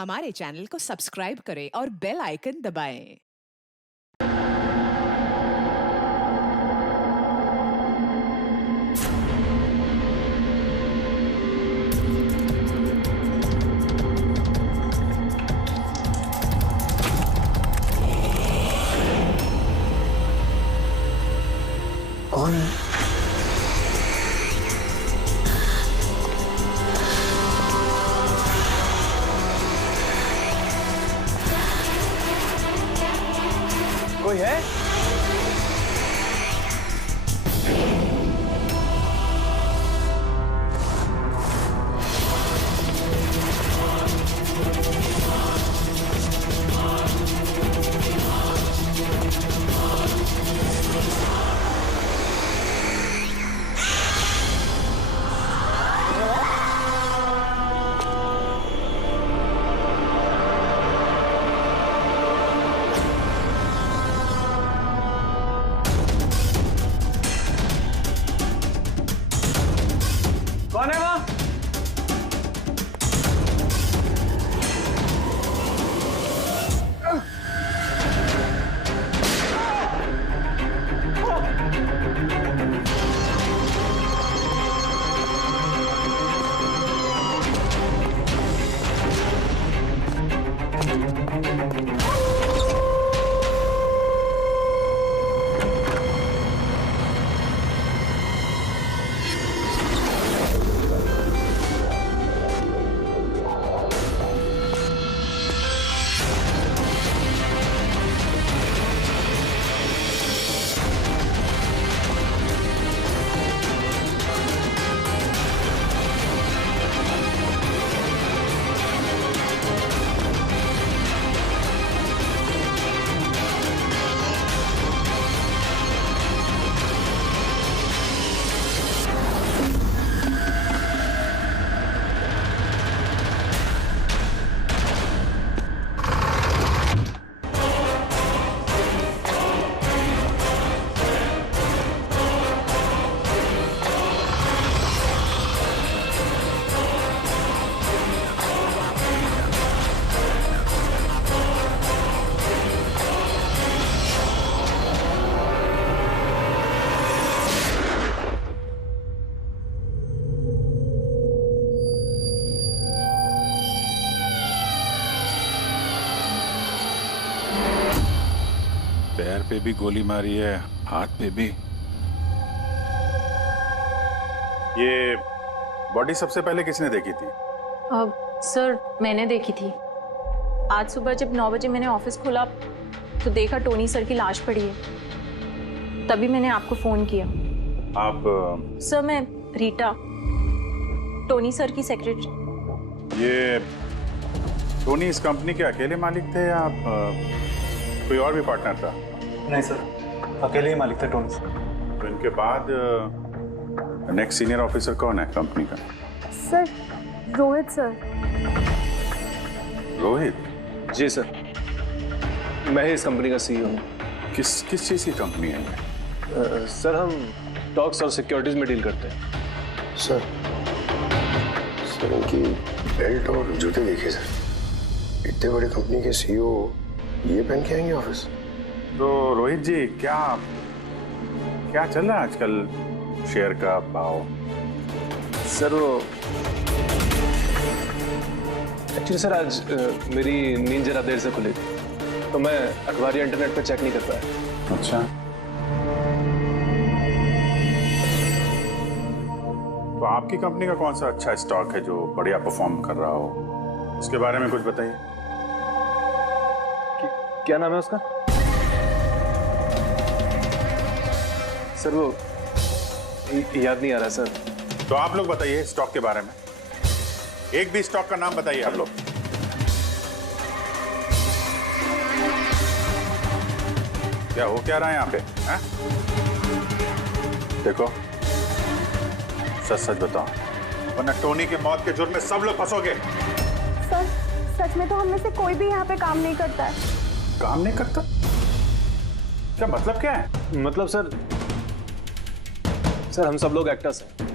हमारे चैनल को सब्सक्राइब करें और बेल आइकन दबाएं। कौन है? कोई है? कौन है वहाँ? पैर पे भी गोली मारी है, हाथ पे भी। ये बॉडी सबसे पहले किसने देखी थी? सर मैंने देखी थी। आज सुबह जब 9 बजे मैंने ऑफिस खोला तो देखा टोनी सर की लाश पड़ी है। तभी मैंने आपको फोन किया। आप सर मैं रीटा, टोनी सर की सेक्रेटरी। ये टोनी इस कंपनी के अकेले मालिक थे या आप कोई और भी पार्टनर था? नहीं सर, अकेले ही मालिक थे टोनी सर। तो इनके बाद नेक्स्ट सीनियर ऑफिसर कौन है कंपनी का? Sir Rohit sir. रोहित? जी सर, मैं ही इस कंपनी का सीईओ हूँ। किस चीज़ की कंपनी है ये? सर हम स्टॉक्स और सिक्योरिटीज में डील करते हैं। सर उनकी बेल्ट और जूते देखिए सर। इतने बड़ी कंपनी के सीईओ ये पहन के आएंगे ऑफिस? तो रोहित जी, क्या चल रहा है आजकल शेयर का भाव? सर वो एक्चुअली सर आज मेरी नींद जरा देर से खुली थी तो मैं अखबार या इंटरनेट पर चेक नहीं कर पाया। अच्छा, तो आपकी कंपनी का कौन सा अच्छा स्टॉक है जो बढ़िया परफॉर्म कर रहा हो? उसके बारे में कुछ बताइए। क्या नाम है उसका? सर वो याद नहीं आ रहा सर। तो आप लोग बताइए स्टॉक के बारे में। एक भी स्टॉक का नाम बताइए आप लोग। क्या हो क्या रहा है यहाँ पे? हैं? देखो, सच बताओ, वरना टोनी की मौत के जुर्म में सब लोग फंसोगे। सर सच में तो हम में से कोई भी यहाँ पे काम नहीं करता है। काम नहीं करता? क्या मतलब क्या है? मतलब सर हम सब लोग एक्टर्स हैं,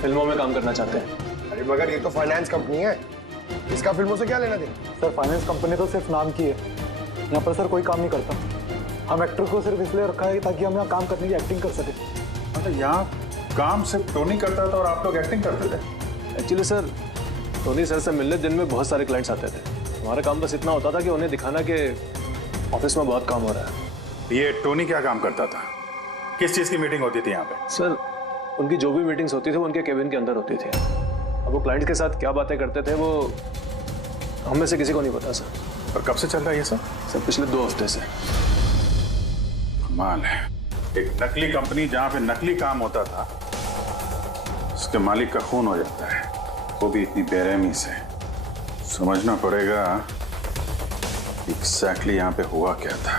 फिल्मों में काम करना चाहते हैं। अरे मगर ये तो फाइनेंस कंपनी है, इसका फिल्मों से क्या लेना देना? सर फाइनेंस कंपनी तो सिर्फ नाम की है, यहाँ पर सर कोई काम नहीं करता। हम एक्टर को सिर्फ इसलिए रखा है ताकि हम यहाँ काम करने की एक्टिंग कर सके। मतलब यहाँ काम सिर्फ टोनी करता था और आप लोग एक्टिंग करते थे? एक्चुअली सर, टोनी सर से मिलने दिन में बहुत सारे क्लाइंट्स आते थे। हमारा काम बस इतना होता था कि उन्हें दिखाना कि ऑफिस में बहुत काम हो रहा है। ये टोनी क्या काम करता था? किस चीज़ की मीटिंग होती थी यहाँ पे? सर, उनकी जो भी मीटिंग्स होती थी वो उनके केबिन के अंदर होती थी। अब वो क्लाइंट्स के साथ क्या बातें करते थे वो हम में से किसी को नहीं पता सर। और कब से चल रहा है ये सब? सर पिछले 2 हफ्ते से। कमाल है, एक नकली कंपनी जहाँ पे नकली काम होता था, उसके मालिक का खून हो जाता है, वो भी इतनी बेरहमी से। समझना पड़ेगा एग्जैक्टली यहाँ पे हुआ क्या था।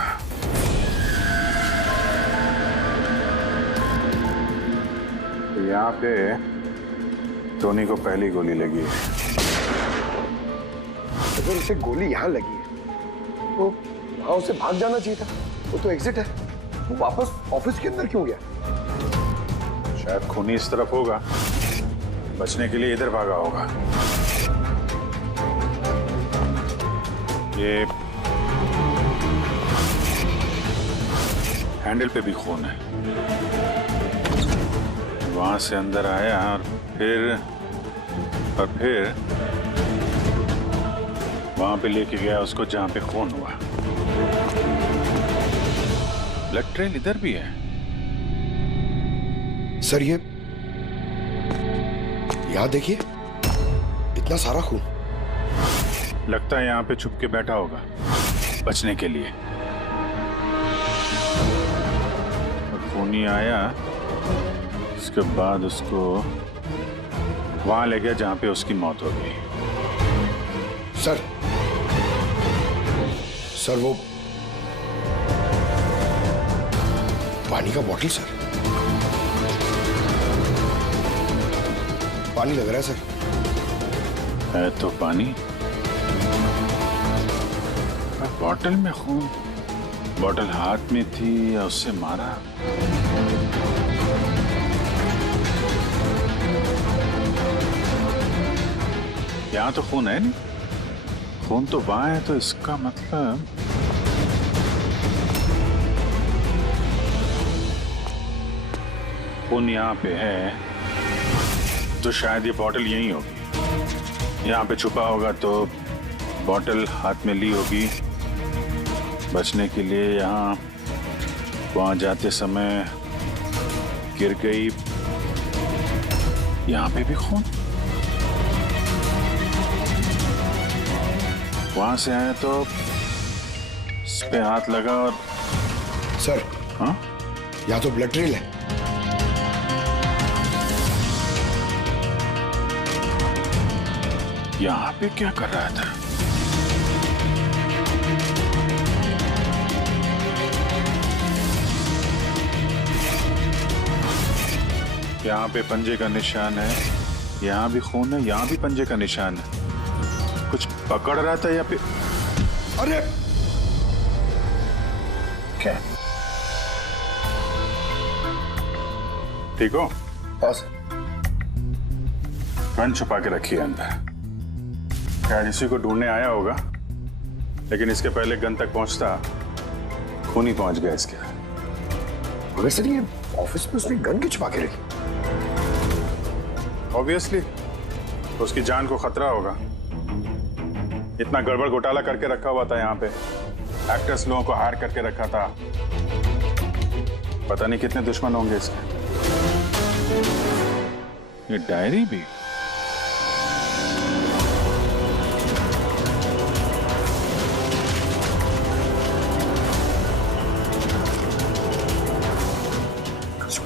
यहाँ पे टोनी को पहली गोली लगी है। अगर उसे गोली यहाँ लगी है तो वहां उसे भाग जाना चाहिए था। वो तो एग्जिट है, वो वापस ऑफिस के अंदर क्यों गया? शायद खूनी इस तरफ होगा, बचने के लिए इधर भागा होगा। ये हैंडल पे भी खून है। वहां से अंदर आया और फिर वहां पे लेके गया उसको जहां पे खून हुआ। ब्लड ट्रेल इधर भी है। सर ये यहाँ देखिए, इतना सारा खून। लगता है यहाँ पे छुप के बैठा होगा बचने के लिए। और खूनी आया, उसके बाद उसको वहां ले गया जहां पे उसकी मौत हो गई। सर वो पानी का बॉटल सर, पानी लग रहा है सर। है तो पानी, बॉटल में खून। बॉटल हाथ में थी या उससे मारा? यहाँ तो खून है नहीं, खून तो वहां है, तो इसका मतलब खून यहाँ पे है तो शायद ये बॉटल यहीं होगी। यहाँ पे छुपा होगा तो बॉटल हाथ में ली होगी बचने के लिए। यहाँ वहां जाते समय गिर गई। यहाँ पे भी खून, वहां से आया तो इस पे हाथ लगा और सर हाँ, यहाँ तो ब्लड ट्रेल है। यहाँ पे क्या कर रहा था? यहाँ पे पंजे का निशान है, यहाँ भी खून है, यहाँ भी पंजे का निशान है। कुछ पकड़ रहा था या फिर? अरे क्या? ठीक हो? हाँ सर। गन छुपा के रखी है अंदर। शायद इसी को ढूंढने आया होगा, लेकिन इसके पहले गन तक पहुंचता खूनी पहुंच गया इसके। मगर सर ये ऑफिस में उसने गन क्यों छुपा के रखी? ऑब्वियसली उसकी जान को खतरा होगा। इतना गड़बड़ घोटाला करके रखा हुआ था यहाँ पे, एक्टर्स लोगों को हायर करके रखा था। पता नहीं कितने दुश्मन होंगे इसके। ये डायरी भी।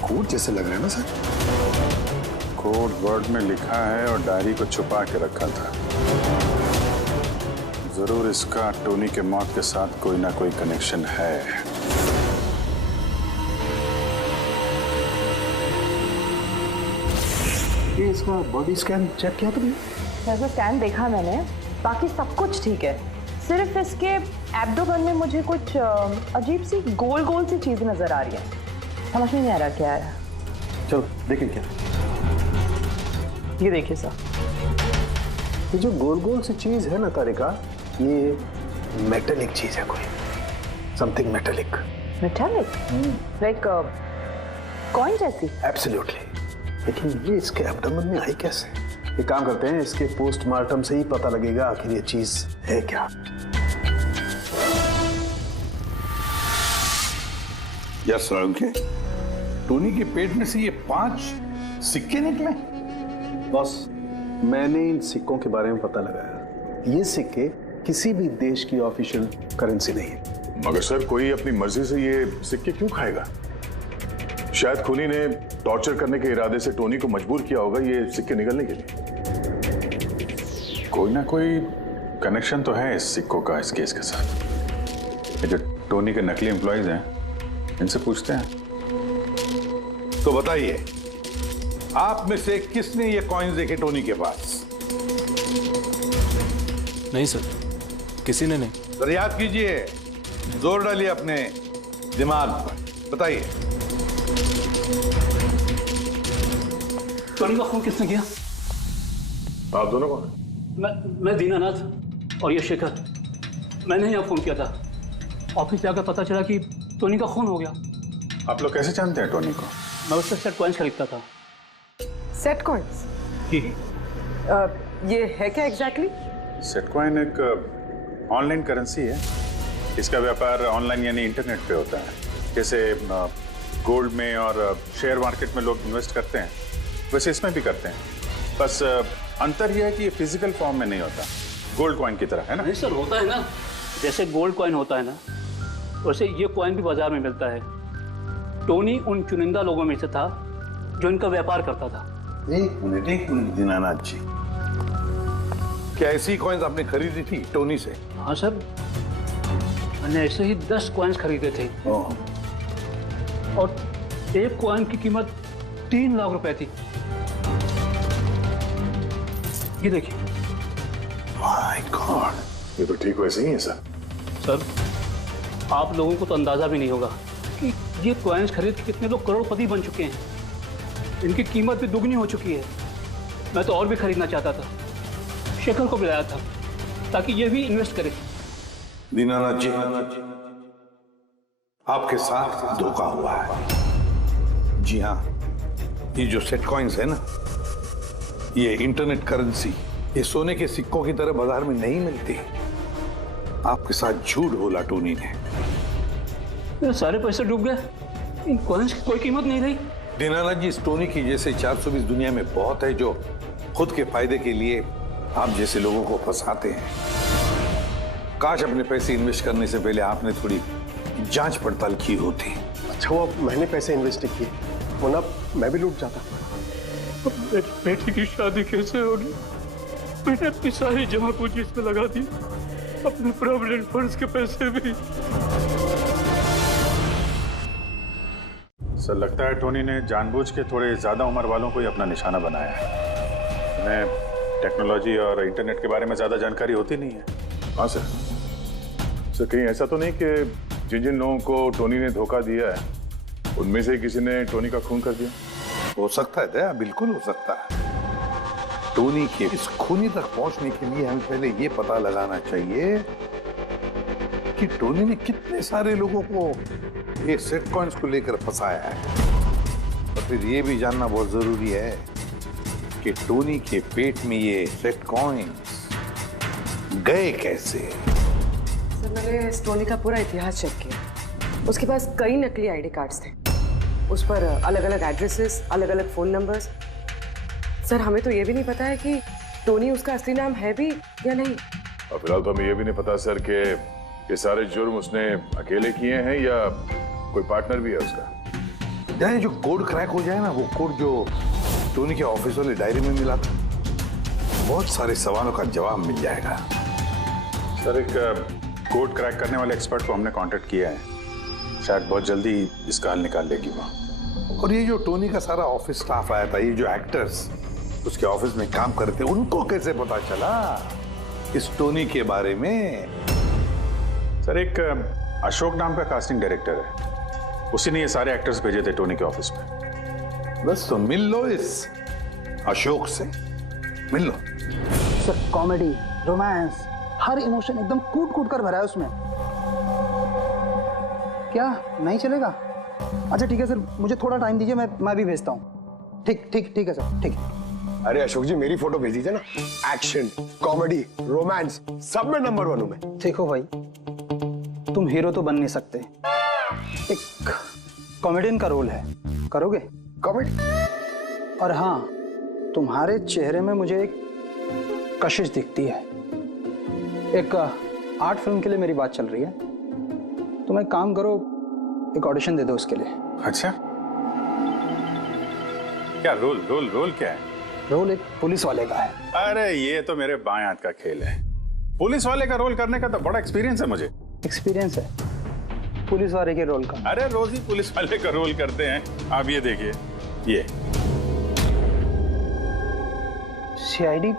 कोड जैसे लग रहा है ना सर? कोड वर्ड में लिखा है और डायरी को छुपा के रखा था। जरूर इसका टोनी के मौत के साथ कोई ना कोई कनेक्शन है। ये इसका बॉडी स्कैन चेक किया तुमने? वैसे स्कैन देखा मैंने, बाकी सब कुछ ठीक है। सिर्फ इसके एब्डोमेन में मुझे कुछ अजीब सी गोल गोल सी चीजें नजर आ रही है। समझ में नहीं आ रहा क्या है। चलो देखें क्या। ये देखिए सर, ये जो गोल गोल सी चीज है ना तारिका, ये मेटेलिक चीज है कोई, something metallic. Metallic like coin जैसी? एब्सोल्युटली। लेकिन ये इसके एब्डोमेन में आई कैसे? एक काम करते हैं, इसके पोस्टमार्टम से ही पता लगेगा आखिर ये चीज है क्या। यस के टोनी के पेट में से ये 5 सिक्के निकले। बॉस, मैंने इन सिक्कों के बारे में पता लगाया। ये सिक्के किसी भी देश की ऑफिशियल करेंसी नहीं है। मगर सर, कोई अपनी मर्जी से ये सिक्के क्यों खाएगा? शायद खूनी ने टॉर्चर करने के इरादे से टोनी को मजबूर किया होगा ये सिक्के निकलने के लिए। कोई ना कोई कनेक्शन तो है इस सिक्कों का इस केस के साथ। ये जो टोनी के नकली एम्प्लॉइज हैं, इनसे पूछते हैं। तो बताइए, आप में से किसने ये कॉइन्स देखे टोनी के पास? नहीं सर, किसी ने नहीं। सर याद कीजिए, जोर डालिए अपने दिमाग पर, बताइए। टोनी का खून किसने किया? आप दोनों को? मैं दीनानाथ और ये शेखर। मैंने यहाँ फोन किया था। ऑफिस जाकर पता चला कि टोनी का खून हो गया। आप लोग कैसे जानते हैं टोनी को? मैं उससे सेट कॉइन्स खरीदता था। Set coins? जी। ये है क्या एग्जैक्टली? सेट कॉइन एक ऑनलाइन करेंसी है। इसका व्यापार ऑनलाइन यानी इंटरनेट पे होता है। जैसे गोल्ड में और शेयर मार्केट में लोग इन्वेस्ट करते हैं, वैसे इसमें भी करते हैं। बस अंतर यह है कि ये फिजिकल फॉर्म में नहीं होता, गोल्ड कॉइन की तरह, है ना? नहीं सर, होता है ना, जैसे गोल्ड कॉइन होता है ना, वैसे ये कॉइन भी बाजार में मिलता है। टोनी उन चुनिंदा लोगों में से था जो इनका व्यापार करता था। एक मिनट दीनानाथ जी, क्या ऐसी कॉइन्स आपने खरीदी थी टोनी से? हाँ सर, मैंने ऐसे ही 10 कॉइन्स खरीदे थे और एक कॉइन की कीमत 3 लाख रुपए थी। ये देखिए। माय गॉड, ये तो ठीक वैसे ही है सर। सर, आप लोगों को तो अंदाजा भी नहीं होगा कि ये कॉइन्स खरीद के कितने लोग करोड़पति बन चुके हैं। इनकी कीमत भी दुगनी हो चुकी है। मैं तो और भी खरीदना चाहता था, शेखर को बुलाया था ताकि ये भी इन्वेस्ट करे। दीनानाथ जी, आपके साथ धोखा हुआ है। जी हाँ, ये जो सेट कॉइन्स है ना, ये इंटरनेट करेंसी, ये सोने के सिक्कों की तरह बाजार में नहीं मिलती। आपके साथ झूठ बोला टोनी ने। मेरे सारे पैसे डूब गए, इन कॉइन्स की कोई कीमत नहीं रही। दीनानाथ जी, इस टोनी की जैसे 420 दुनिया में बहुत है जो खुद के फायदे के लिए आप जैसे लोगों को फंसाते हैं। काश अपने पैसे इन्वेस्ट करने से पहले आपने थोड़ी जांच पड़ताल की होती। अच्छा हुआ मैंने पैसे इन्वेस्ट किए, वरना मैं भी लूट जाता। मेरी बेटी की शादी कैसे होगी? मैंने अपनी सारी जमा पूंजी इसमें लगा दी, अपने प्रोविडेंट फंड्स के पैसे भी। सर, लगता है टोनी ने जानबूझ के थोड़े ज्यादा उम्र वालों को ही अपना निशाना बनाया है। उन्हें टेक्नोलॉजी और इंटरनेट के बारे में ज्यादा जानकारी होती नहीं है। हाँ सर। सर, कहीं ऐसा तो नहीं कि जिन जिन लोगों को टोनी ने धोखा दिया है उनमें से किसी ने टोनी का खून कर दिया? हो सकता है दया, बिल्कुल हो सकता है। टोनी के इस खूनी तक पहुंचने के लिए हमें पहले ये पता लगाना चाहिए कि टोनी ने कितने सारे लोगों को ये सेट कॉइन्स को लेकर फंसाया है। और फिर ये भी जानना बहुत जरूरी है कि टोनी के पेट में ये सेट कॉइन्स गए कैसे। सर, मैंने इस टोनी का पूरा इतिहास चेक किया। उसके पास कई नकली आईडी कार्ड्स थे, उस पर अलग अलग एड्रेसेस, अलग अलग फोन नंबर्स। सर, हमें तो ये भी नहीं पता है कि टोनी उसका असली नाम है भी या नहीं। और फिलहाल तो हमें ये भी नहीं पता सर कि ये सारे जुर्म उसने अकेले किए हैं या कोई पार्टनर भी है उसका। यानी जो कोड क्रैक हो जाए ना, वो कोड जो टोनी के ऑफिस वाले डायरी में मिला था, बहुत सारे सवालों का जवाब मिल जाएगा। सर, एक कोड क्रैक करने वाले एक्सपर्ट को हमने कांटेक्ट किया है, शायद बहुत जल्दी इसका हल निकाल लेगी वो। और ये जो टोनी का सारा ऑफिस स्टाफ आया था, ये जो एक्टर्स उसके ऑफिस में काम करते, उनको कैसे पता चला इस टोनी के बारे में? सर, एक अशोक नाम का कास्टिंग डायरेक्टर है, उसी ने ये सारे एक्टर्स भेजे थे टोनी के ऑफिस में। बस तो मिल लो इस अशोक से, मिल लो। सर कॉमेडी, रोमांस, हर इमोशन एकदम कूट कूट कर भरा है उसमें। क्या नहीं चलेगा? अच्छा ठीक है सर, मुझे थोड़ा टाइम दीजिए, मैं भी भेजता हूँ। ठीक है सर, ठीक है। अरे अशोक जी, मेरी फोटो भेज दीजिए ना। एक्शन, कॉमेडी, रोमांस, सब में नंबर 1 हूं मैं। देखो भाई, तुम हीरो तो बन नहीं सकते, एक कॉमेडियन का रोल है, करोगे? कॉमेडी? और हाँ, तुम्हारे चेहरे में मुझे एक कशिश दिखती है। एक आर्ट फिल्म के लिए मेरी बात चल रही है, तुम एक काम करो, एक ऑडिशन दे दो उसके लिए। अच्छा, क्या रोल क्या है? रोल एक पुलिस वाले का है। अरे ये तो मेरे बाएं हाथ का खेल है। पुलिस वाले का रोल करने का तो बड़ा एक्सपीरियंस है मुझे। एक्सपीरियंस है पुलिस वाले के रोल का? अरे रोज ही पुलिस वाले का रोल करते हैं। आप ये देखिए, ये सीआईडी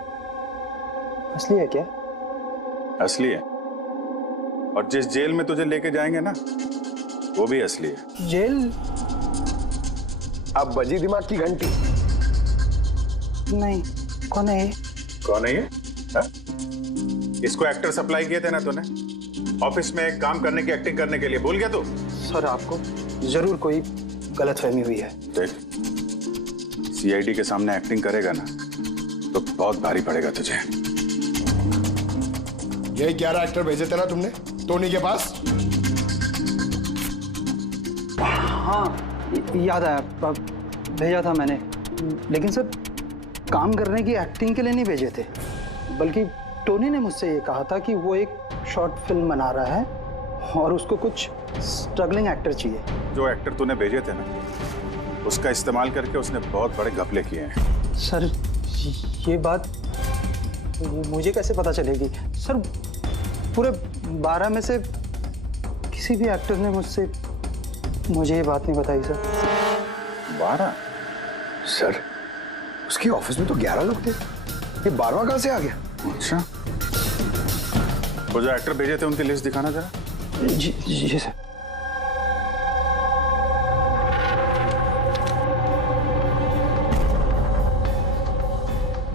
असली है क्या? असली है, और जिस जेल में तुझे लेके जाएंगे ना, वो भी असली है। जेल? अब बजी दिमाग की घंटी। नहीं, कौन है ये? कौन है ये? हा? इसको एक्टर सप्लाई किए थे ना तूने ऑफिस में काम करने की, एक्टिंग करने के लिए, भूल गया तू? सर आपको जरूर कोई गलतफहमी हुई है। देख, सीआईडी के सामने एक्टिंग करेगा ना तो बहुत भारी पड़ेगा तुझे। यही 11 एक्टर भेजे थे ना तुमने टोनी के पास? हाँ याद आया, भेजा था मैंने, लेकिन सर काम करने की, एक्टिंग के लिए नहीं भेजे थे, बल्कि टोनी ने मुझसे ये कहा था कि वो एक शॉर्ट फिल्म बना रहा है और उसको कुछ स्ट्रगलिंग एक्टर चाहिए। जो एक्टर तूने भेजे थे ना, उसका इस्तेमाल करके उसने बहुत बड़े घपले किए हैं। सर ये बात मुझे कैसे पता चलेगी? सर पूरे 12 में से किसी भी एक्टर ने मुझे ये बात नहीं बताई सर। 12? सर उसकी ऑफिस में तो 11 लोग थे, ये 12वां कहां से आ गया? अच्छा, वो जो एक्टर भेजे थे उनकी लिस्ट दिखाना जरा। जी सर।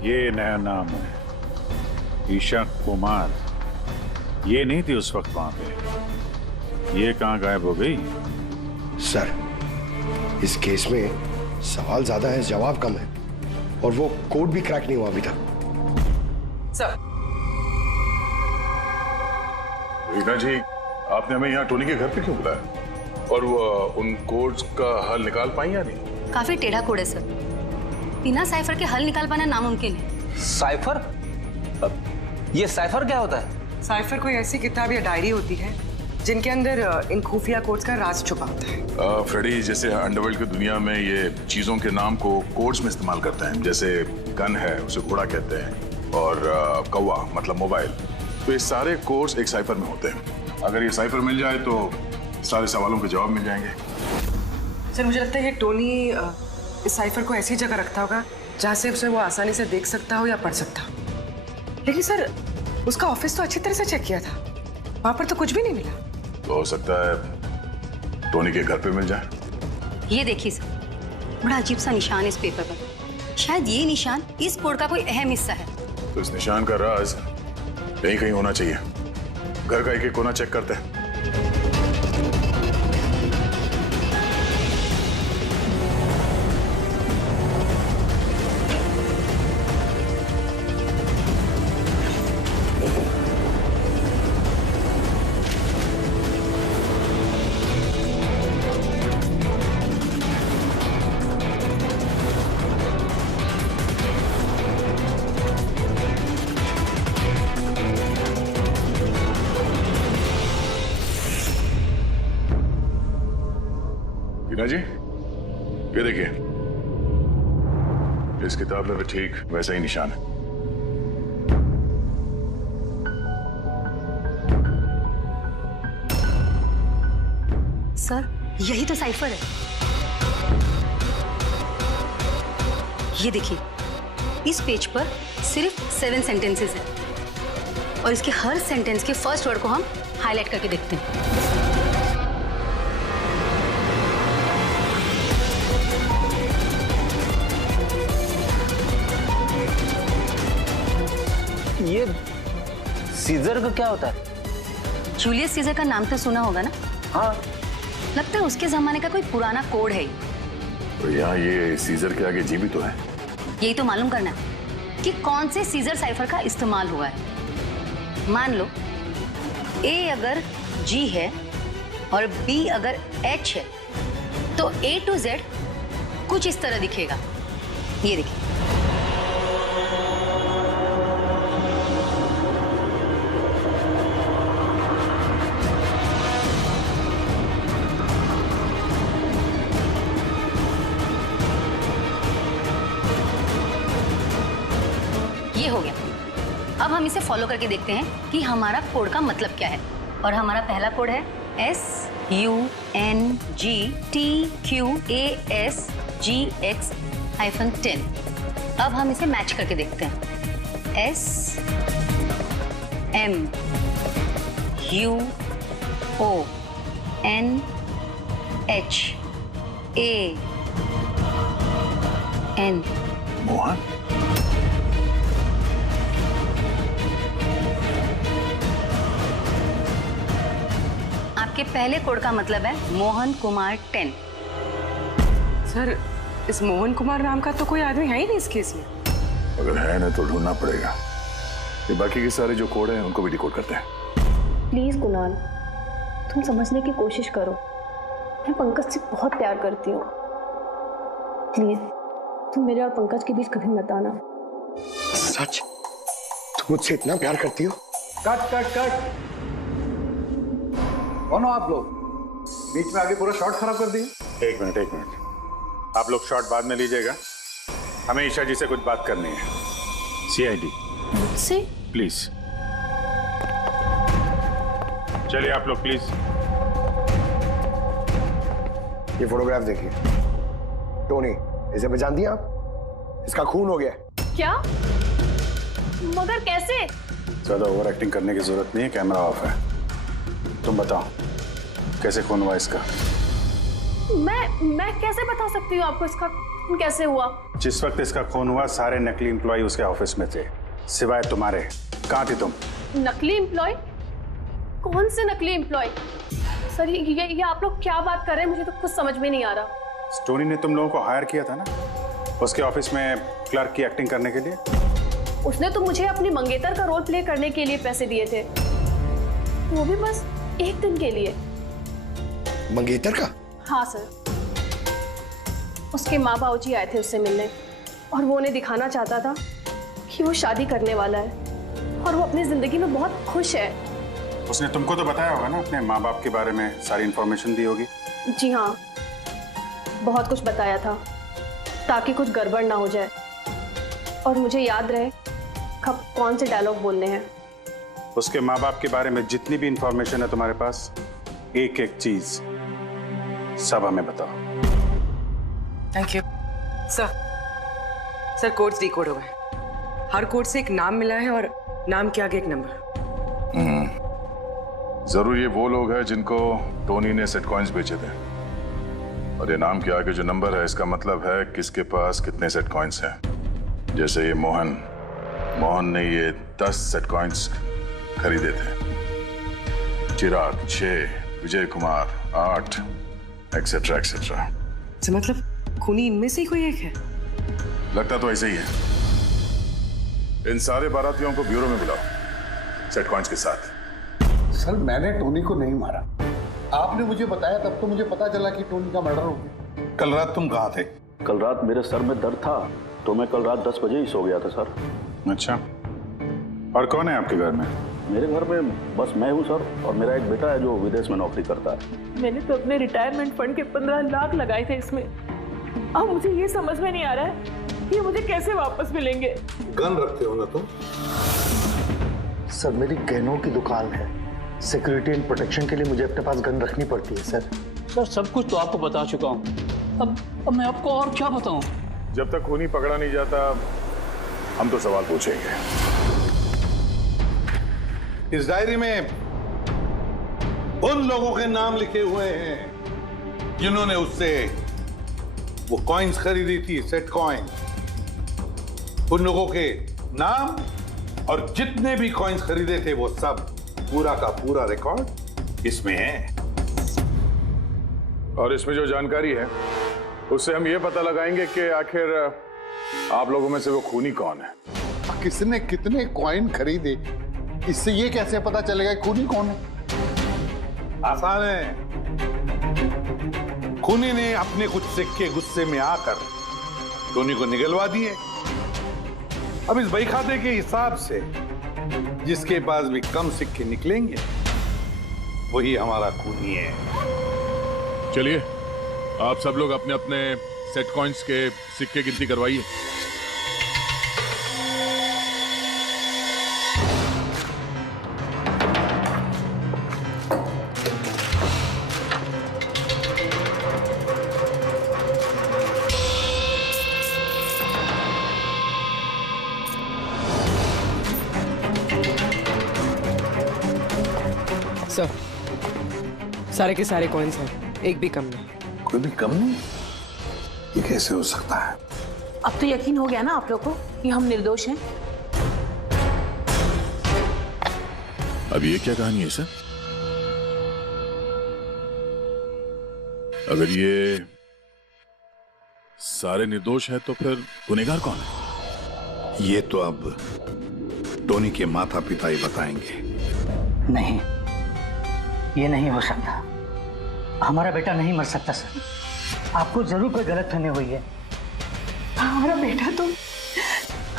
ये नया नाम है, ईशा कुमार। ये नहीं थी उस वक्त वहां पे, ये कहां गायब हो गई? सर इस केस में सवाल ज्यादा है, जवाब कम है, और वो कोड भी क्रैक नहीं हुआ अभी तक। सर रीना जी, आपने हमें यहाँ टोनी के घर पे क्यों बुलाया? और वो उन कोड्स का हल निकाल पाई या नहीं? काफी टेढ़ा कोड है सर, बिना साइफर के हल निकाल पाना नामुमकिन है। साइफर? ये साइफर क्या होता है? साइफर कोई ऐसी किताब या डायरी होती है जिनके अंदर इन खुफिया कोड्स का राज छुपा होता है। फ्रेडी, जैसे अंडरवर्ल्ड की दुनिया में ये चीजों के नाम को कोड्स में इस्तेमाल करते हैं, जैसे गन है उसे घोड़ा कहते हैं, और कौवा मतलब मोबाइल, तो ये सारे कोड्स एक साइफर में होते हैं। अगर ये साइफर मिल जाए तो सारे सवालों के जवाब मिल जाएंगे। सर मुझे लगता है ये टोनी इस साइफर को ऐसी जगह रखता होगा जहाँ से उसे वो आसानी से देख सकता हो या पढ़ सकता हो। लेकिन सर उसका ऑफिस तो अच्छी तरह से चेक किया था, वहां पर तो कुछ भी नहीं मिला। तो हो सकता है टोनी के घर पे मिल जाए। ये देखिए सर, बड़ा अजीब सा निशान है इस पेपर पर, शायद ये निशान इस कोड का कोई अहम हिस्सा है। तो इस निशान का राज यहीं कहीं होना चाहिए। घर का एक एक कोना चेक करते हैं। रीना जी, ये देखिए, इस किताब में भी ठीक वैसा ही निशान है। सर यही तो साइफर है। ये देखिए, इस पेज पर सिर्फ 7 सेंटेंसेस हैं और इसके हर सेंटेंस के फर्स्ट वर्ड को हम हाईलाइट करके देखते हैं। सीजर का क्या होता है? जूलियस सीजर का नाम तो सुना होगा ना? हाँ। लगता है उसके जमाने का कोई पुराना कोड है। तो यहाँ ये सीजर के आगे जी भी तो है। यही तो मालूम करना है कि कौन से सीजर साइफर का इस्तेमाल हुआ है। मान लो ए अगर जी है और बी अगर एच है तो A to Z कुछ इस तरह दिखेगा। ये देखिए। ये हो गया। अब हम इसे फॉलो करके देखते हैं कि हमारा कोड का मतलब क्या है। और हमारा पहला कोड है SUNGTQASGX-10। अब हम इसे मैच करके देखते हैं। SMUONHAN। मोहन? आपके पहले कोड का मतलब है मोहन कुमार 10। सर, इस मोहन कुमार नाम का तो कोई आदमी है ही नहीं इस केस में। अगर है ना तो ढूंढना पड़ेगा। ये बाकी के सारे जो कोड हैं उनको भी डिकोड करते हैं। प्लीज कुणाल, तुम समझने की कोशिश करो। मैं पंकज से बहुत प्यार करती हूँ। प्लीज तुम मेरे और पंकज के बीच कभी मत आना। सच? तुम मुझसे इतना प्यार करती हो? Cut cut cut. कौन हो आप लोग? बीच में आगे पूरा शॉट खराब कर दिए। एक मिनट। आप लोग शॉट बाद में लीजिएगा, हमें ईशा जी से कुछ बात करनी है। CID मुझसे? प्लीज चलिए आप लोग प्लीज। ये फोटोग्राफ देखिए। टोनी, इसे पहचान दिया आप? इसका खून हो गया। क्या? मगर कैसे? ज्यादा ओवर एक्टिंग करने की जरूरत नहीं है, कैमरा ऑफ है। तुम बताओ कैसे खून हुआ इसका? मैं कैसे बता सकती हूँ आपको इसका खून कैसे हुआ? जिस वक्त इसका खून हुआ सारे नकली एम्प्लॉय उसके ऑफिस में थे, सिवाय तुम्हारे। कहाँ थी तुम? नकली एम्प्लॉय? कौन से नकली एम्प्लॉय? सर ये आप लोग क्या बात कर रहे हैं? मुझे तो कुछ समझ में नहीं आ रहा। टोनी ने तुम लोगों को हायर किया था ना उसके ऑफिस में क्लर्क की एक्टिंग करने के लिए। उसने तो मुझे अपनी मंगेतर का रोल प्ले करने के लिए पैसे दिए थे, वो भी बस एक दिन के लिए। मंगेतर का? हाँ सर, उसके माँ बाबूजी आए थे उससे मिलने और वो उन्हें दिखाना चाहता था कि वो शादी करने वाला है और वो अपनी जिंदगी में बहुत खुश है। उसने तुमको तो बताया होगा ना अपने माँ बाप के बारे में, सारी इन्फॉर्मेशन दी होगी। जी हाँ, बहुत कुछ बताया था ताकि कुछ गड़बड़ ना हो जाए और मुझे याद रहे कब कौन से डायलॉग बोलने हैं। उसके माँ बाप के बारे में जितनी भी इंफॉर्मेशन है तुम्हारे पास, एक एक चीज सब हमें बताओ। Thank you sir. Codes decode हो गए। हर कोड से एक नाम मिला है और नाम के आगे एक नंबर। जरूर ये वो लोग हैं जिनको टोनी ने सेट कॉइन्स बेचे थे, और ये नाम के आगे जो नंबर है इसका मतलब है किसके पास कितने सेट कॉइन्स हैं। जैसे ये मोहन ने ये 10 सेट कॉइन्स खरीदे थे, चिराग 6, विजय कुमार 8, एक्सेट्रा एक्सेट्रा। मतलब खूनी इनमें से ही कोई एक है? लगता तो ऐसे ही है। इन सारे बारातियों को ब्यूरो में बुलाओ सेट कॉइन्स के साथ। सर, मैंने टोनी को नहीं मारा। आपने मुझे बताया तब तो मुझे पता चला कि टोनी का मर्डर हो गया। कल रात तुम कहाँ थे? कल रात मेरे सर में दर्द था तो मैं कल रात 10 बजे ही सो गया था सर। अच्छा, और कौन है आपके घर में? मेरे घर में बस मैं हूँ सर, और मेरा एक बेटा है जो विदेश में नौकरी करता है। मैंने तो अपने रिटायरमेंट फंड के 15 लाख लगाए थे इसमें। अब मुझे ये समझ में नहीं आ रहा है ये मुझे कैसे वापस मिलेंगे। गन रखते हो ना तुम? सर, मेरी गहनों की दुकान है, सिक्योरिटी एंड प्रोटेक्शन के लिए मुझे अपने पास गन रखनी पड़ती है सर। सर, सब कुछ तो आपको बता चुका हूँ, अब मैं आपको और क्या बताऊं? जब तक खूनी पकड़ा नहीं जाता हम तो सवाल पूछेंगे। इस डायरी में उन लोगों के नाम लिखे हुए हैं जिन्होंने उससे वो कॉइन्स खरीदी थी, सेट कॉइन। उन लोगों के नाम और जितने भी कॉइन्स खरीदे थे वो सब पूरा का पूरा रिकॉर्ड इसमें है। और इसमें जो जानकारी है उससे हम ये पता लगाएंगे कि आखिर आप लोगों में से वो खूनी कौन है। किसने कितने कॉइन खरीदे, इससे ये कैसे पता चलेगा खूनी कौन है? आसान है। खूनी ने अपने कुछ सिक्के गुस्से में आकर टोनी को निगलवा दिए। अब इस बही खाते के हिसाब से जिसके पास भी कम सिक्के निकलेंगे वही हमारा खूनी है। चलिए आप सब लोग अपने अपने सेट कॉइन्स के सिक्के गिनती करवाइए। सर, सारे के सारे कॉइन्स हैं, एक भी कम नहीं। कोई भी कम नहीं? ये कैसे हो सकता है? अब तो यकीन हो गया ना आप लोग को कि हम निर्दोष हैं? अब ये क्या कहानी है सर? अगर ये सारे निर्दोष हैं तो फिर गुनहगार कौन है? ये तो अब टोनी के माता पिता ही बताएंगे। नहीं, ये नहीं हो सकता। हमारा बेटा नहीं मर सकता सर। आपको जरूर कोई गलतफहमी हुई है। हमारा बेटा तो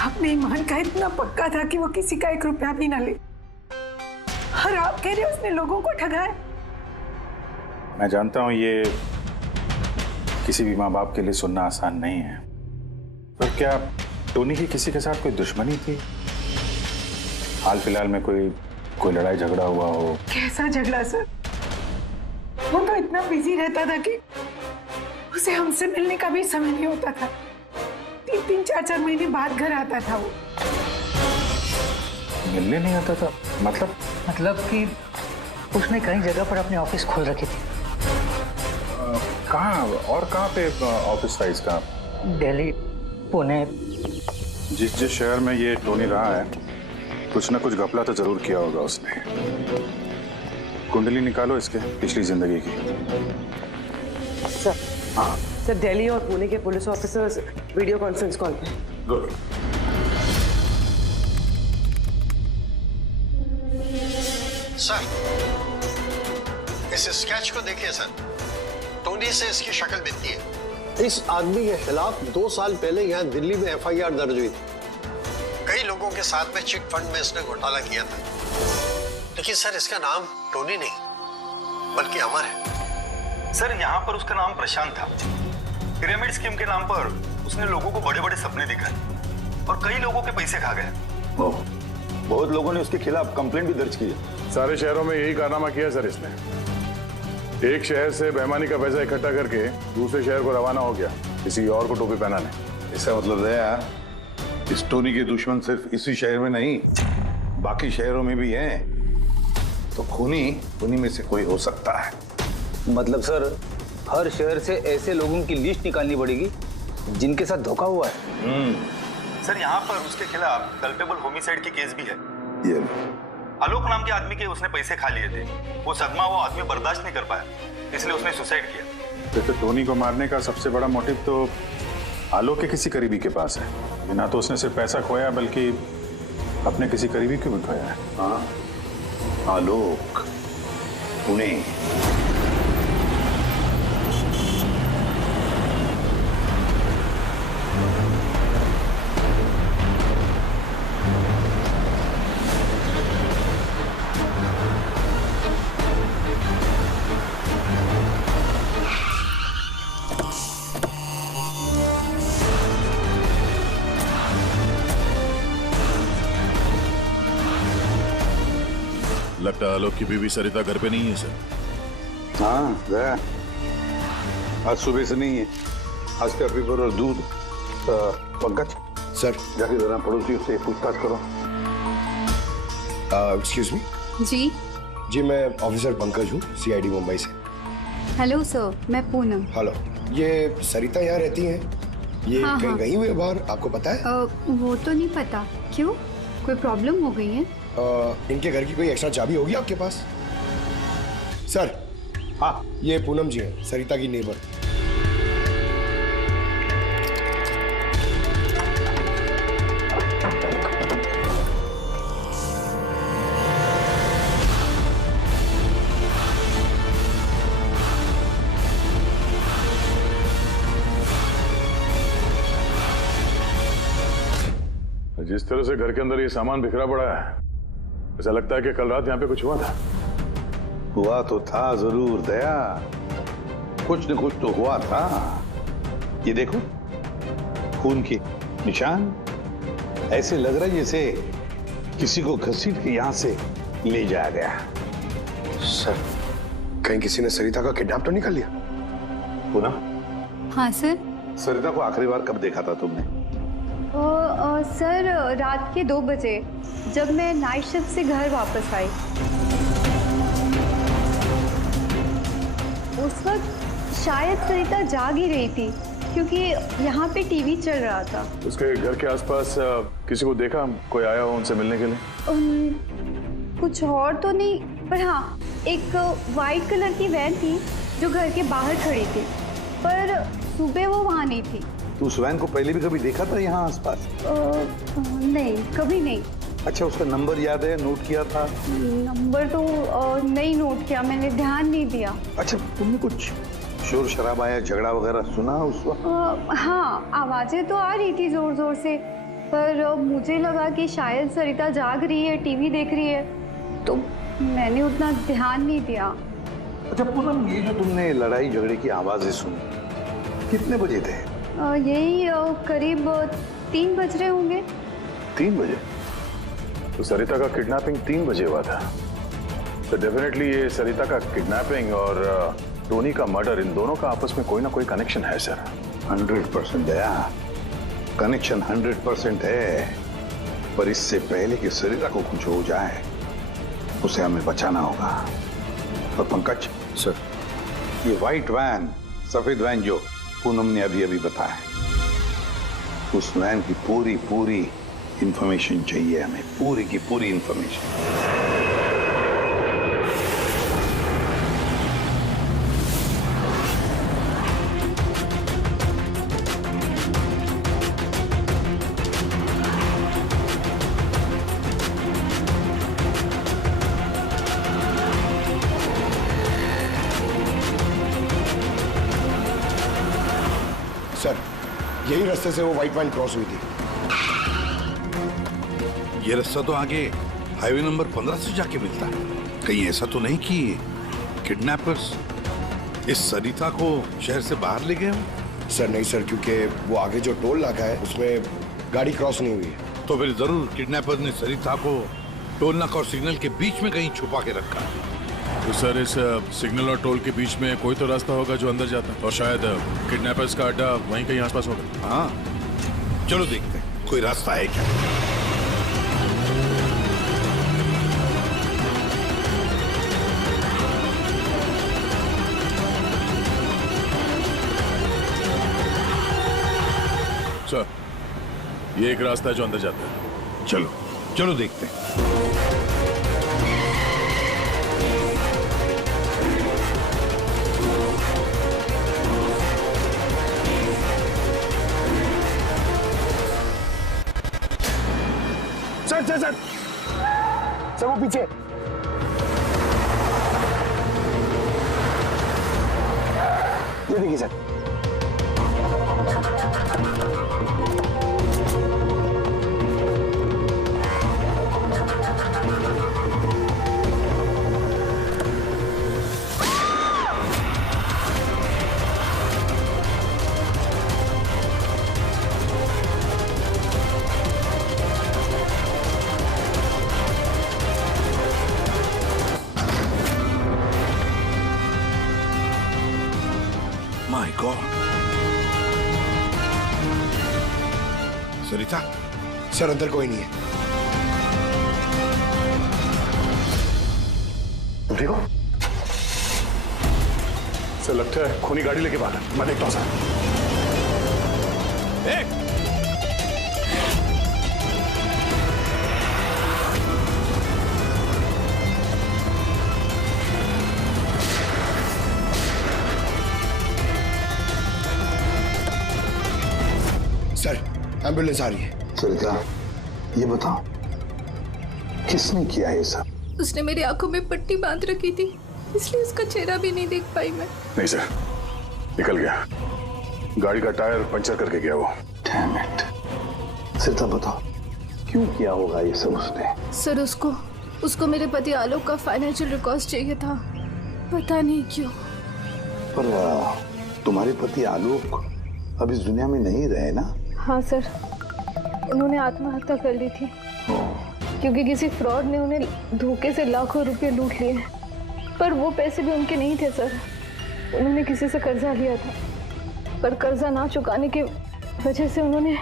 अपने ईमान का इतना पक्का था कि वो किसी का 1 रुपया भी ना ले, और आप कह रहे हो उसने लोगों को ठगा है। मैं जानता हूं ये किसी भी माँ बाप के लिए सुनना आसान नहीं है, पर क्या टोनी की किसी के साथ कोई दुश्मनी थी? हाल फिलहाल में कोई लड़ाई झगड़ा हुआ हो? कैसा झगड़ा सर? वो तो इतना बिजी रहता था कि उसे हमसे मिलने का भी समय नहीं होता था। 3-3, 4-4 महीने बाद घर आता था वो। मिलने नहीं आता था? मतलब कि उसने कई जगह पर अपने ऑफिस खोल रखी थी। कहाँ और कहाँ पे ऑफिस था इसका? दिल्ली, पुणे। जिस शहर में ये टोनी रहा है कुछ ना कुछ घपला तो जरूर किया होगा उसने। कुंडली निकालो इसके पिछली जिंदगी की। सर, हाँ सर, दिल्ली और पुणे के police officers video conference call पे। गुड। सर, इस स्केच को देखिए सर। टोनी से इसकी शक्ल मिलती है। इस आदमी के खिलाफ 2 साल पहले यहाँ दिल्ली में FIR दर्ज हुई थी। कई लोगों के साथ में चिट फंड में इसने घोटाला किया था, लेकिन सर इसका नाम टोनी नहीं बल्कि अमर है। सर, यहाँ पर उसका नाम प्रशांत था। पिरामिड स्कीम के नाम पर उसने लोगों को बड़े बड़े सपने दिखाए और कई लोगों के पैसे खा गए। बहुत लोगों ने उसके खिलाफ कंप्लेंट भी दर्ज की है। सारे शहरों में यही कारनामा किया सर इसने। एक शहर से बेईमानी का पैसा इकट्ठा करके दूसरे शहर को रवाना हो गया किसी और को टोपी पहनाने। इसका मतलब है इस टोनी के दुश्मन सिर्फ इसी शहर में नहीं बाकी शहरों में भी हैं। तो खूनी में से कोई हो सकता है। मतलब सर, हर शहर से ऐसे लोगों की लिस्ट निकालनी पड़ेगी जिनके साथ धोखा हुआ है। सर, यहाँ पर उसके खिलाफ कल्पेबल होमिसाइड की केस भी है। ये आलोक नाम के आदमी के उसने पैसे खा लिए थे। वो सदमा वो आदमी बर्दाश्त नहीं कर पाया, इसलिए उसने सुसाइड किया। तो टोनी को मारने का सबसे बड़ा मोटिव तो आलोक के किसी करीबी के पास है। ना तो उसने सिर्फ पैसा खोया बल्कि अपने किसी करीबी को भी खोया है। हाँ, आलोक, पुणे। लगता है आलोक की बीवी सरिता घर पे नहीं है सर। हाँ गया, आज सुबह से नहीं है। आज का पेपर और दूध। पंकज सर, जाके जरा पड़ोसियों से पूछताछ करो। Excuse me. जी, मैं ऑफिसर पंकज हूँ, CID मुंबई से। हेलो सर, मैं पूनम। हेलो, ये सरिता यहाँ रहती हैं? ये हाँ, कहीं हाँ। गई हुई है बाहर, आपको पता है? वो तो नहीं पता। क्यों? कोई प्रॉब्लम हो गई है? इनके घर की कोई एक्स्ट्रा चाबी होगी आपके पास? सर, हाँ, ये पूनम जी हैं, सरिता की नेबर। जिस तरह से घर के अंदर ये सामान बिखरा पड़ा है, ऐसा लगता है कि कल रात यहाँ पे कुछ हुआ था। हुआ तो था जरूर दया, कुछ न कुछ तो हुआ था। ये देखो, खून के निशान, ऐसे लग रहा है जैसे किसी को घसीट के यहाँ से ले जाया गया। सर, कहीं किसी ने सरिता का किडनैप तो नहीं कर लिया? पूनम? हाँ सर। सरिता को आखिरी बार कब देखा था तुमने? सर, रात के 2 बजे जब मैं नाइट शिफ्ट से घर वापस आई। उस वक्त शायद सरिता जाग ही रही थी क्योंकि यहाँ पे टीवी चल रहा था। उसके घर के आसपास किसी को देखा, कोई आया हो उनसे मिलने के लिए? कुछ और तो नहीं, पर हाँ, एक वाइट कलर की वैन थी जो घर के बाहर खड़ी थी, पर सुबह वो वहाँ नहीं थी। तू उस वैन को पहले भी कभी देखा था यहाँ आसपास? नहीं, कभी नहीं। अच्छा, उसका नंबर याद है, नोट किया था? नंबर तो नहीं नोट किया, मैंने ध्यान नहीं दिया। अच्छा, तुमने कुछ शोर शराबा या झगड़ा वगैरह सुना उस वक्त? हाँ, आवाजें तो आ रही थी जोर जोर से, पर मुझे लगा कि शायद सरिता जाग रही है, टीवी देख रही है, तो मैंने उतना ध्यान नहीं दिया। अच्छा पूनम, ये जो तुमने लड़ाई झगड़े की आवाजें सुनी, कितने बजे थे? यही करीब 3 बज रहे होंगे। 3 बजे? तो सरिता का किडनैपिंग 3 बजे हुआ था। तो डेफिनेटली ये सरिता का किडनैपिंग और टोनी का मर्डर, इन दोनों का आपस में कोई ना कोई कनेक्शन है सर। 100% दया, कनेक्शन 100% है, पर इससे पहले कि सरिता को कुछ हो जाए उसे हमें बचाना होगा। और पंकज सर, ये व्हाइट वैन, सफेद वैन जो पूनम ने अभी अभी बताया, उस वैन की पूरी इंफॉर्मेशन चाहिए हमें, पूरी की पूरी इंफॉर्मेशन। सर, यही रास्ते से वो व्हाइट वैन क्रॉस हुई थी। ये रास्ता तो आगे हाईवे नंबर 15 से जाके मिलता है। कहीं ऐसा तो नहीं कि किडनैपर्स इस सरिता को शहर से बाहर ले गए हो? सर नहीं सर, क्योंकि वो आगे जो टोल नाका है उसमें गाड़ी क्रॉस नहीं हुई है। तो फिर जरूर किडनैपर ने सरिता को टोल नाका और सिग्नल के बीच में कहीं छुपा के रखा है। तो सर, इस सिग्नल और टोल के बीच में कोई तो रास्ता होगा जो अंदर जाता है, और शायद किडनैपर्स का अड्डा वहीं कहीं आसपास होगा। हाँ, चलो देखते हैं कोई रास्ता है क्या। सर, ये एक रास्ता है जो अंदर जाता है। चलो देखते हैं। सर वो पीछे। ये देखिए sir. My God. Sarita? Sir अंदर कोई नहीं है। तुम ठीक हो? सर लगता है खूनी गाड़ी लेके बाहर है। मैं देखता हूँ सर। एम्बुलेंस आ रही है। सरिता, ये बताओ किसने किया ये सब? उसने मेरी आंखों में पट्टी बांध रखी थी, इसलिए उसका चेहरा भी नहीं देख पाई मैं। नहीं सर, निकल गया, गाड़ी का टायर पंचर करके गया वो। Damn it. सरिता बताओ क्यों किया होगा ये सब उसने? सर उसको मेरे पति आलोक का फाइनेंशियल रिकॉर्ड चाहिए था, पता नहीं क्यों। पर तुम्हारे पति आलोक अब इस दुनिया में नहीं रहे ना? हाँ सर, उन्होंने आत्महत्या कर ली थी क्योंकि किसी फ्रॉड ने उन्हें धोखे से लाखों रुपए लूट लिए। पर वो पैसे भी उनके नहीं थे सर, उन्होंने किसी से कर्जा लिया था, पर कर्जा ना चुकाने की वजह से उन्होंने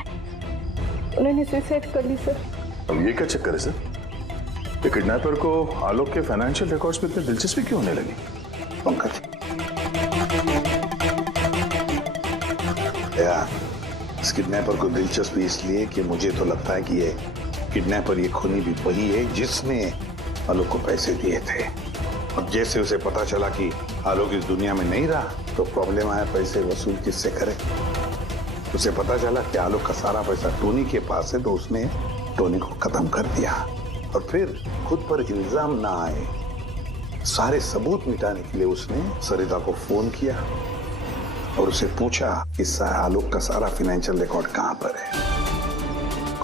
सुसाइड कर ली सर। अब ये क्या चक्कर है सर? ये किडनैपर को आलोक के फाइनेंशियल रिकॉर्ड्स में इतनी दिलचस्पी क्यों होने लगी? पंकज, इस किडनैपर को दिलचस्पी इसलिए कि मुझे तो लगता है कि ये किडनैपर, ये खूनी भी वही है जिसने आलोक को पैसे दिए थे। अब जैसे उसे पता चला कि आलोक इस दुनिया में नहीं रहा तो प्रॉब्लम आया, पैसे वसूल किससे करे। उसे पता चला कि आलोक का सारा पैसा टोनी के पास है तो उसने टोनी को खत्म कर दिया और फिर खुद पर इल्जाम ना आए सारे सबूत मिटाने के लिए उसने सरिता को फोन किया और उसे पूछा कि आलोक का सारा फाइनेंशियल रिकॉर्ड कहां पर है,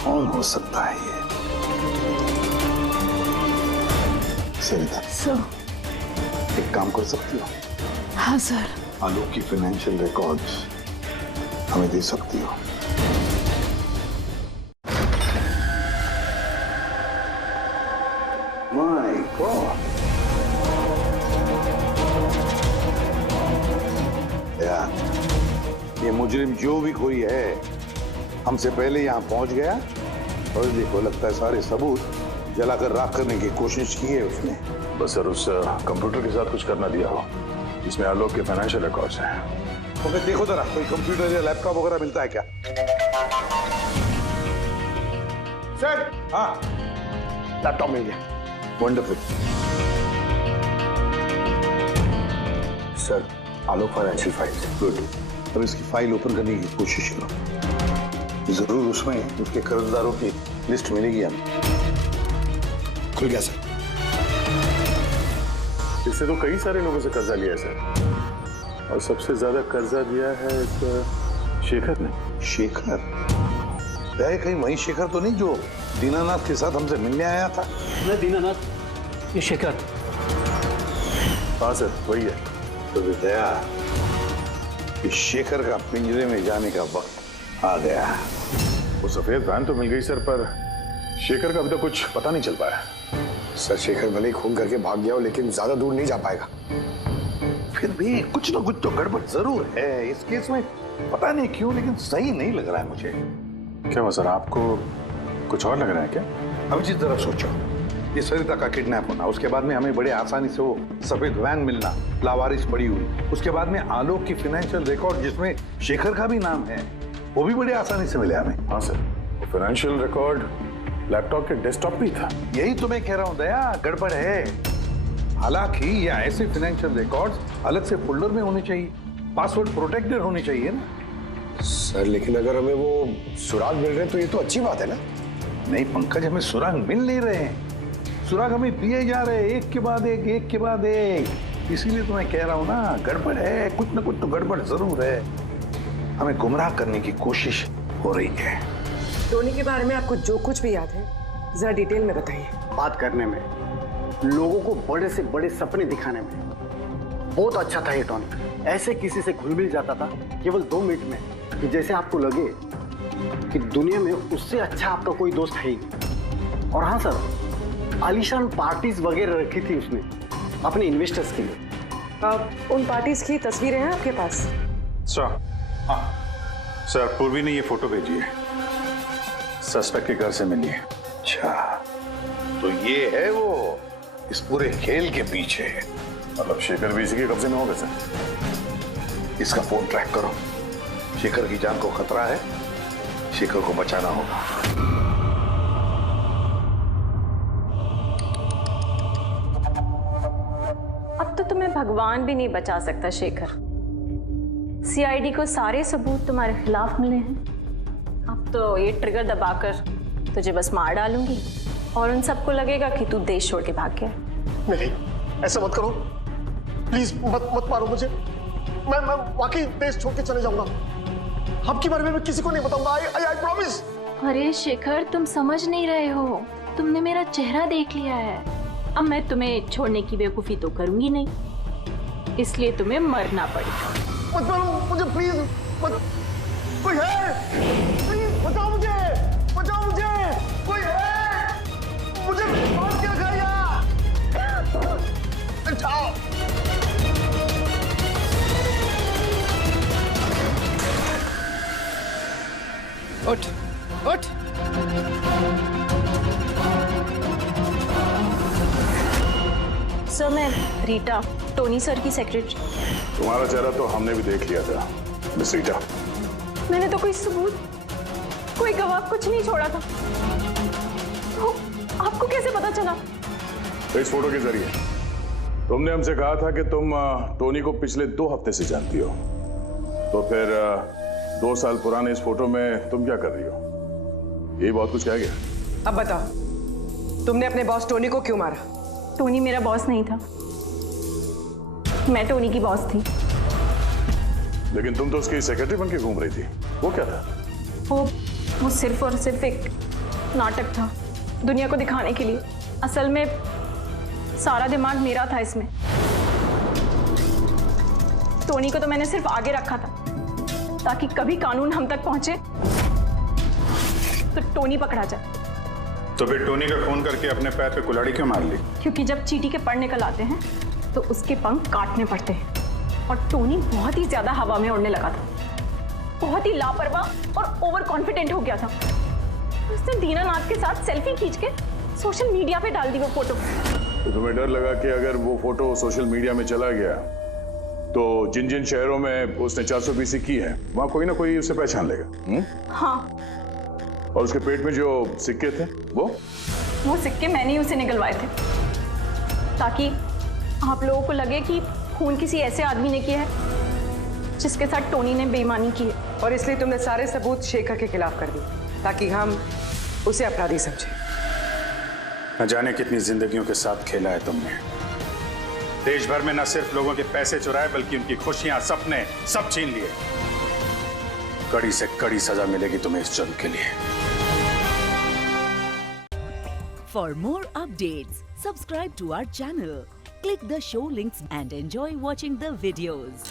कौन हो सकता है ये? सरिता सर, एक काम कर सकती हो? हाँ सर। आलोक की फाइनेंशियल रिकॉर्ड्स हमें दे सकती हो? माय गॉड, ये मुजरिम जो भी कोई है हमसे पहले यहाँ पहुंच गया और देखो लगता है सारे सबूत जलाकर राख करने की कोशिश की है उसने। बस सर उस कंप्यूटर के साथ कुछ करना दिया हो जिसमें आलोक के फाइनेंशियल रिकॉर्ड्स हैं। तो देखो जरा कोई कंप्यूटर या लैपटॉप वगैरह मिलता है क्या? सर, हाँ, लैपटॉप मिल गया। वंडरफुल। सर, आलोक फाइनेंशियल फाइल्स। गुड। अब इसकी फाइल ओपन करने की कोशिश करो, जरूर उसमें उसके कर्जदारों की लिस्ट मिलेगी हमें। खुल गया सर। इससे तो कई सारे लोगों से कर्जा लिया है सर, और सबसे ज्यादा कर्जा दिया है शेखर ने। शेखर? कहीं वही शेखर तो नहीं जो दीनानाथ के साथ हमसे मिलने आया था? मैं दीनानाथ, ये शेखर। हाँ सर, वही है। तो दया, इस शेखर का पिंजरे में जाने का वक्त आ गया। वो सफेद वैन तो मिल गई सर, पर शेखर का अभी तक कुछ पता नहीं चल पाया। सर, शेखर भले ही खून करके भाग गया हो लेकिन ज्यादा दूर नहीं जा पाएगा। फिर भी कुछ ना कुछ तो गड़बड़ जरूर है इस केस में, पता नहीं क्यों लेकिन सही नहीं लग रहा है मुझे। क्या हुआ सर, आपको कुछ और लग रहा है क्या? अब जिस तरह सोचो, ये सरिता का किडनैप होना, उसके बाद में हमें बड़े आसानी से वो सफेद वैन मिलना लावारिस पड़ी हुई, उसके बाद में आलोक की फाइनेंशियल रिकॉर्ड जिसमें शेखर का भी नाम है वो भी बड़े आसानी से मिले हमें। हाँ सर, वो फाइनेंशियल रिकॉर्ड लैपटॉप के डेस्कटॉप पे था। यही तो मैं कह रहा हूँ दया, गड़बड़ है। हालांकि ये ऐसे फाइनेंशियल रिकॉर्ड्स अलग से फोल्डर में होने चाहिए, पासवर्ड प्रोटेक्टेड होने चाहिए ना। सर, लेकिन अगर हमें वो सुराग मिल रहे हैं तो ये तो अच्छी बात है ना। नहीं पंकज, हमें सुराग मिल नहीं रहे हैं, सुराग हमें दिए जा रहे हैं एक के बाद एक। इसीलिए तो मैं कह रहा हूँ ना, गड़बड़ है, कुछ ना कुछ तो गड़बड़ जरूर है। हमें गुमराह करने की कोशिश हो रही है। टोनी के बारे में आपको जो कुछ भी याद है जरा डिटेल में बताइए। बात करने में, लोगों को बड़े से बड़े सपने दिखाने में बहुत अच्छा था ये टोनी। ऐसे किसी से घुल मिल जाता था केवल 2 मिनट में कि जैसे आपको लगे कि दुनिया में उससे अच्छा आपका कोई दोस्त है ही। और हाँ सर, आलीशान पार्टीज वगैरह रखी थी उसने अपने इन्वेस्टर्स के लिए। उन पार्टीज की तस्वीरें हैं आपके पास? सर, हाँ सर, पूर्वी ने ये फोटो भेजी है, सस्पेक्ट के घर से मिली है। अच्छा, तो ये है वो इस पूरे खेल के पीछे। मतलब शेखर भी इसी के कब्जे में होगा सर? इसका फोन ट्रैक करो, शेखर की जान को खतरा है, शेखर को बचाना होगा। अब तो तुम्हें भगवान भी नहीं बचा सकता शेखर। सीआईडी को सारे सबूत तुम्हारे खिलाफ मिले हैं, अब तो ये ट्रिगर दबाकर तुझे बस मार डालूंगी और उन सबको लगेगा कि तू देश छोड़ के भाग गया। नहीं, ऐसा मत करो प्लीज, मत मारो मुझे। मैं वाकई देश छोड़ के चले जाऊंगा। आपके बारे में मैं किसी को नहीं बताऊंगा। I promise. अरे शेखर, तुम समझ नहीं रहे हो, तुमने मेरा चेहरा देख लिया है। अब मैं तुम्हें छोड़ने की बेवकूफी तो करूंगी नहीं, इसलिए तुम्हें मरना पड़ेगा। मत मारो मुझे प्लीज, मत। कोई है? प्लीज बचाओ मुझे, बचाओ मुझे, कोई है? मुझे मार के रखा यार। उठाओ। उठ उठ। सर, मैं रीटा, टोनी सर की सेक्रेटरी। तुम्हारा चेहरा तो हमने भी देख लिया था मिस रीटा। मैंने तो कोई सबूत, कोई गवाह कुछ नहीं छोड़ा था। तो आपको कैसे पता चला? इस फोटो के जरिए। तुमने हमसे कहा था कि तुम टोनी को पिछले 2 हफ्ते से जानती हो, तो फिर 2 साल पुराने इस फोटो में तुम क्या कर रही हो? ये बहुत कुछ कह गया। अब बताओ, तुमने अपने बॉस टोनी को क्यों मारा? टोनी मेरा बॉस नहीं था, मैं टोनी की बॉस थी। लेकिन तुम तो उसकी सेक्रेटरी बन के घूम रही थी, वो क्या था? वो सिर्फ और सिर्फ एक नाटक था, दुनिया को दिखाने के लिए। असल में सारा दिमाग मेरा था इसमें। टोनी को तो मैंने सिर्फ आगे रखा था ताकि कभी कानून हम तक पहुंचे तो टोनी पकड़ा जाए। तो फिर टोनी का फोन करके अपने पैर पे कुल्हाड़ी क्यों मार ली? क्योंकि जब चींटी के पर निकल आते हैं तो उसके पंख काटने पड़ते हैं, और टोनी बहुत ही ज्यादा हवा में उड़ने लगा था, बहुत ही लापरवाह और ओवर कॉन्फिडेंट हो गया था। उसने दीनानाथ के साथ सेल्फी खींच के सोशल मीडिया पे डाल दी वो फोटो। तो तुम्हें डर लगा कि अगर वो फोटो सोशल मीडिया में चला गया तो जिन जिन शहरों में उसने 420 की है वहां कोई ना कोई उसे पहचान लेगा। हाँ, और उसके पेट में जो सिक्के थे वो सिक्के मैंने ही उसे निकलवाए थे ताकि आप लोगों को लगे कि खून किसी ऐसे आदमी ने किया है जिसके साथ टोनी ने बेईमानी की है। और इसलिए तुमने सारे सबूत शेखर के खिलाफ कर दिए ताकि हम उसे अपराधी समझें। न जाने कितनी जिंदगियों के साथ खेला है तुमने। देश भर में न सिर्फ लोगों के पैसे चुराए बल्कि उनकी खुशियां, सपने सब छीन लिए। कड़ी से कड़ी सजा मिलेगी तुम्हें इस जुर्म के लिए। For more updates, subscribe to our channel, click the show links and enjoy watching the videos.